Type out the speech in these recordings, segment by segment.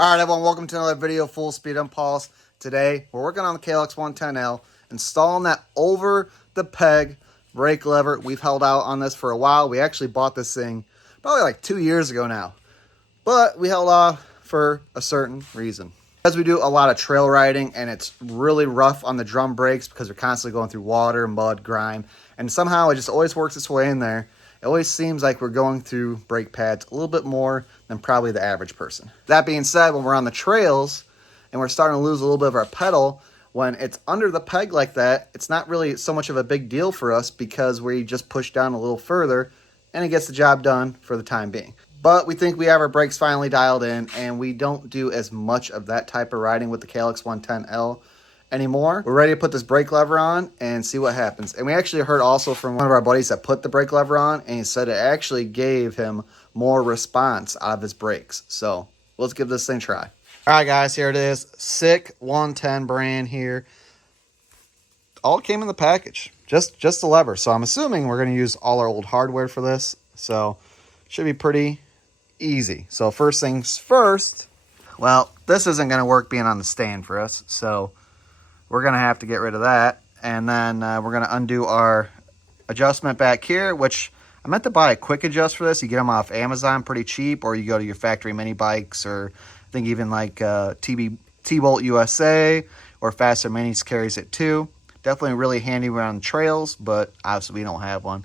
All right, everyone, welcome to another video, Full Speed Impulse. Today, we're working on the KLX 110L, installing that over the peg brake lever. We've held out on this for a while. We actually bought this thing probably like 2 years ago now, but we held off for a certain reason. As we do a lot of trail riding, and it's really rough on the drum brakes because we're constantly going through water, mud, grime, and somehow it just always works its way in there. It always seems like we're going through brake pads a little bit more than probably the average person. That being said, when we're on the trails and we're starting to lose a little bit of our pedal, when it's under the peg like that, it's not really so much of a big deal for us because we just push down a little further and it gets the job done for the time being. But we think we have our brakes finally dialed in, and we don't do as much of that type of riding with the KLX 110L anymore. We're ready to put this brake lever on and see what happens. And we actually heard also from one of our buddies that put the brake lever on, and he said it actually gave him more response out of his brakes. So let's give this thing a try. All right, guys, here it is. Sick 110 brand here. All came in the package, just the lever. So I'm assuming we're going to use all our old hardware for this. So should be pretty easy. So first things first, well, this isn't going to work being on the stand for us. So we're going to have to get rid of that. And then we're going to undo our adjustment back here, which I meant to buy a quick adjust for this. You get them off Amazon pretty cheap, or you go to your Factory Mini Bikes, or I think even like T-Bolt USA or Faster Minis carries it too. Definitely really handy around trails, but obviously we don't have one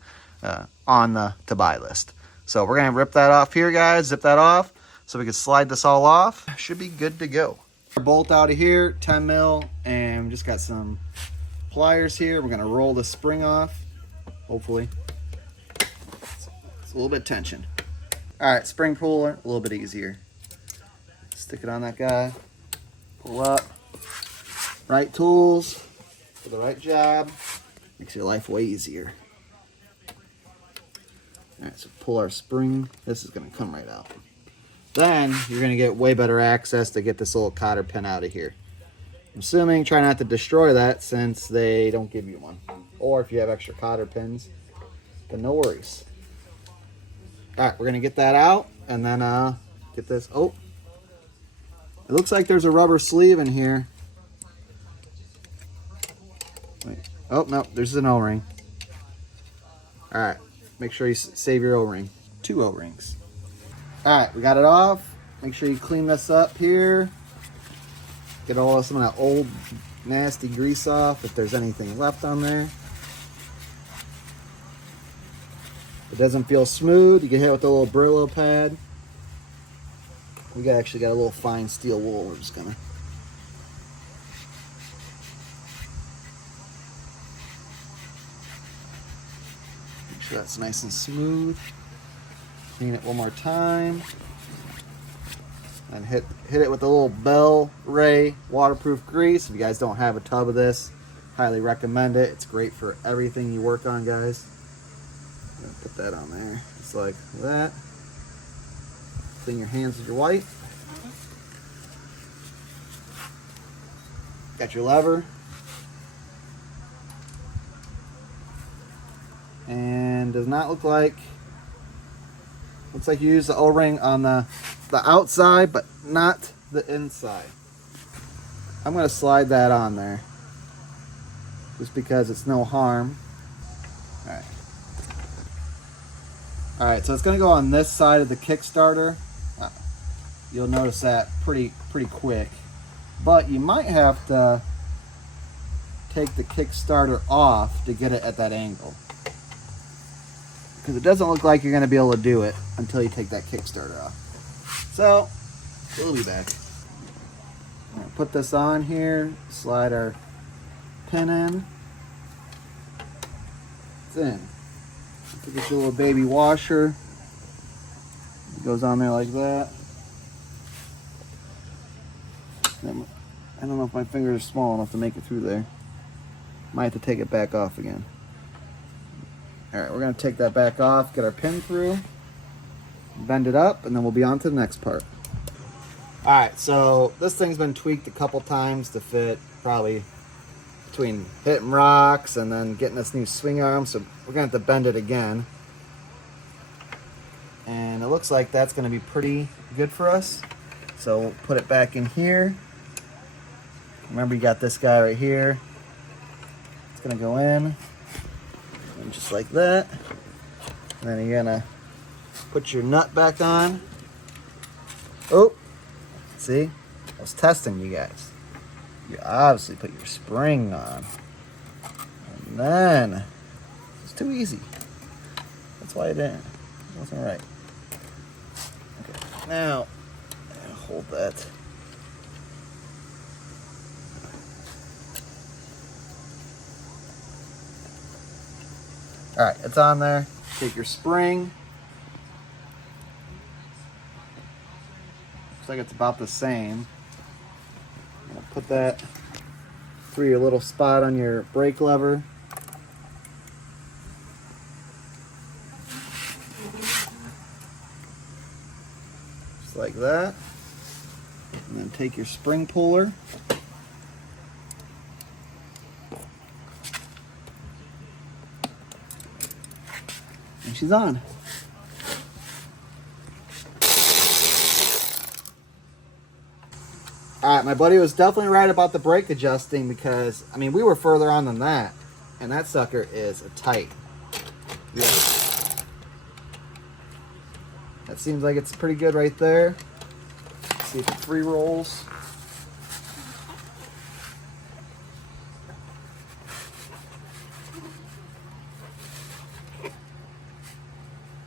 on the to-buy list. So we're going to rip that off here, guys, zip that off so we can slide this all off. Should be good to go. Bolt out of here, 10 mil, and we just got some pliers here. We're going to roll the spring off, hopefully. It's a little bit of tension. All right, spring puller, a little bit easier. Stick it on that guy, pull up. Right tools for the right job. Makes your life way easier. All right, so pull our spring. This is going to come right out. Then you're going to get way better access to get this little cotter pin out of here. I'm assuming try not to destroy that since they don't give you one. Or if you have extra cotter pins, then no worries. All right, we're going to get that out and then get this. Oh, it looks like there's a rubber sleeve in here. Wait. Oh, no, there's an O-ring. All right. Make sure you save your O-ring. 2 O-rings. All right, we got it off. Make sure you clean this up here. Get all of some of that old nasty grease off if there's anything left on there. If it doesn't feel smooth, you can hit it with a little Brillo pad. We actually got a little fine steel wool. We're just gonna sure that's nice and smooth. Clean it one more time. And hit it with a little Bell Ray waterproof grease. If you guys don't have a tub of this, highly recommend it. It's great for everything you work on, guys. I'm gonna put that on there. Just like that. Clean your hands with your wipe. Got your lever. And does not look like, looks like you use the O-ring on the outside, but not the inside. I'm going to slide that on there just because it's no harm. All right, so it's going to go on this side of the Kickstarter. You'll notice that pretty quick, but you might have to take the Kickstarter off to get it at that angle, because it doesn't look like you're going to be able to do it until you take that Kickstarter off. So, we'll be back. All right, put this on here, slide our pin in. It's in. Get your little baby washer. It goes on there like that. I don't know if my fingers are small enough to make it through there. Might have to take it back off again. All right, we're going to take that back off, get our pin through, bend it up, and then we'll be on to the next part. All right, so this thing's been tweaked a couple times to fit probably between hitting rocks and then getting this new swing arm, so we're going to have to bend it again. And it looks like that's going to be pretty good for us. So we'll put it back in here. Remember, you got this guy right here. It's gonna go in, and just like that. And then you're gonna put your nut back on. Oh, see? I was testing you guys. You obviously put your spring on. And then, it's too easy. That's why I didn't. It wasn't right. Okay, now, hold that. All right, it's on there. Take your spring. Looks like it's about the same. I'm gonna put that through your little spot on your brake lever. Just like that. And then take your spring puller. And she's on. All right, my buddy was definitely right about the brake adjusting because, I mean, we were further on than that. And that sucker is tight. Yeah. That seems like it's pretty good right there. Let's see if it free rolls.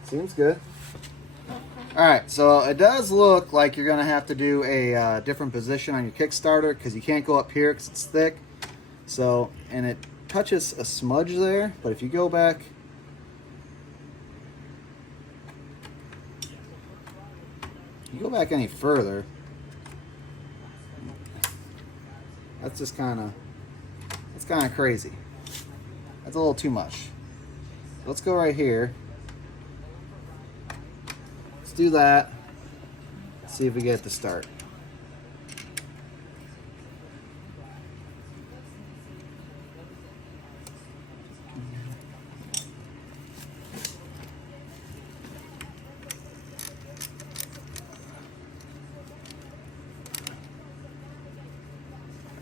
Seems good. All right, so it does look like you're gonna have to do a different position on your Kickstarter because you can't go up here because it's thick. So, and it touches a smudge there, but if you go back, any further, that's just it's kind of crazy. That's a little too much. Let's go right here. Do that. See if we get it to start.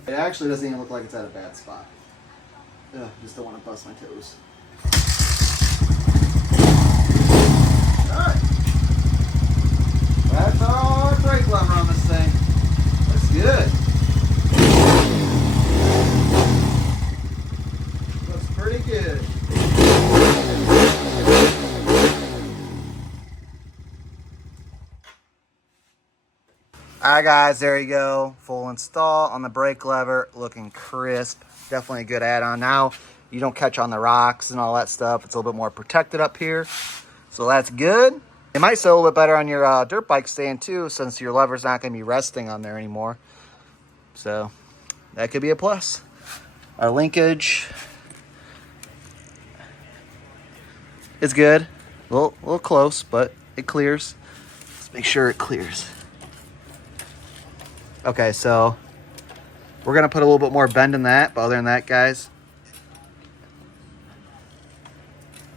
It actually doesn't even look like it's at a bad spot. Ugh, just don't want to bust my toes. Alright. That's our brake lever on this thing. That's good. Looks pretty good. Alright guys, there you go. Full install on the brake lever. Looking crisp. Definitely a good add-on. Now you don't catch on the rocks and all that stuff. It's a little bit more protected up here. So that's good. It might sit a little bit better on your dirt bike stand too, since your lever's not going to be resting on there anymore. So that could be a plus. Our linkage is good. A little close, but it clears. Let's make sure it clears. Okay, so we're going to put a little bit more bend in that, but other than that, guys,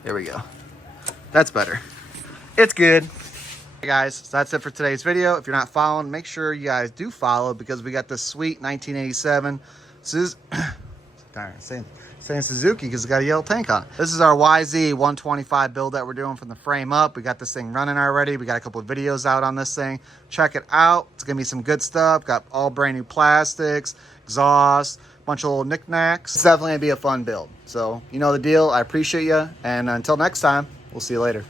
there we go. That's better. It's good. Hey guys, so that's it for today's video. If you're not following, make sure you guys do follow because we got this sweet 1987 saying Suzuki because it's got a yellow tank on it. This is our YZ 125 build that we're doing from the frame up. We got this thing running already. We got a couple of videos out on this thing. Check it out. It's gonna be some good stuff. Got all brand new plastics, exhaust, bunch of little knickknacks. It's definitely gonna be a fun build. So you know the deal. I appreciate you, and until next time, we'll see you later.